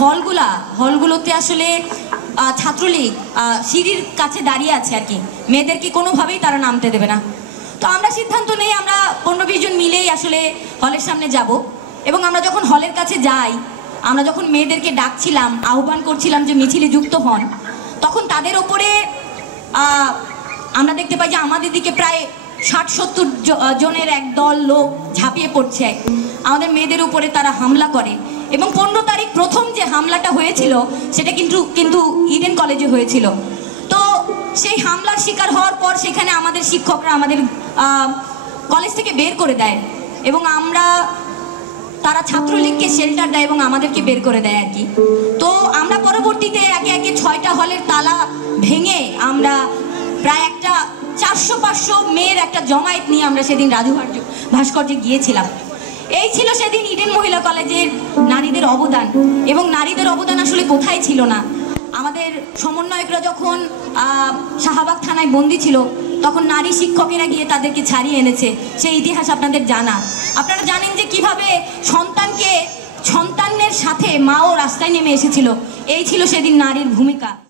হলগুলোতে আসলে ছাত্রলীগ সিঁড়ির কাছে দাঁড়িয়ে আছে আর কি, মেয়েদেরকে কোনোভাবেই তারা নামতে দেবে না। তো আমরা সিদ্ধান্ত নেই আমরা 15-20 জন মিলেই আসলে হলের সামনে যাব। এবং আমরা যখন হলের কাছে যাই, আমরা যখন মেয়েদেরকে ডাকছিলাম, আহ্বান করছিলাম যে মিছিলে যুক্ত হন, তখন তাদের ওপরে আমরা দেখতে পাই যে আমাদের দিকে প্রায় 60-70 জনের এক দল লোক ঝাঁপিয়ে পড়ছে, আমাদের মেয়েদের উপরে তারা হামলা করে। এবং 15 তারিখ প্রথম যে হামলাটা হয়েছিল সেটা কিন্তু ইডেন কলেজে হয়েছিল। তো সেই হামলার শিকার হওয়ার পর সেখানে আমাদের শিক্ষকরা আমাদের কলেজ থেকে বের করে দেয় এবং তারা ছাত্রলীগকে শেল্টার দেয় এবং আমাদেরকে বের করে দেয় আর কি। তো আমরা পরবর্তীতে একে একে 6টা হলের তালা ভেঙে আমরা প্রায় একটা 400-500 মেয়ের একটা জমায়েত নিয়ে আমরা সেদিন রাজু ভাস্কর্যে গিয়েছিলাম। এই ছিল সেদিন ইডেন মহিলা কলেজের নারীদের অবদান। এবং নারীদের অবদান আসলে কোথায় ছিল না, আমাদের সমন্বয়করা যখন শাহবাগ থানায় বন্দী ছিল তখন নারী শিক্ষকেরা গিয়ে তাদেরকে ছাড়িয়ে এনেছে, সেই ইতিহাস আপনাদের জানা। আপনারা জানেন যে কিভাবে সন্তানের সাথে মাও রাস্তায় নেমে এসেছিল। এই ছিল সেদিন নারীর ভূমিকা।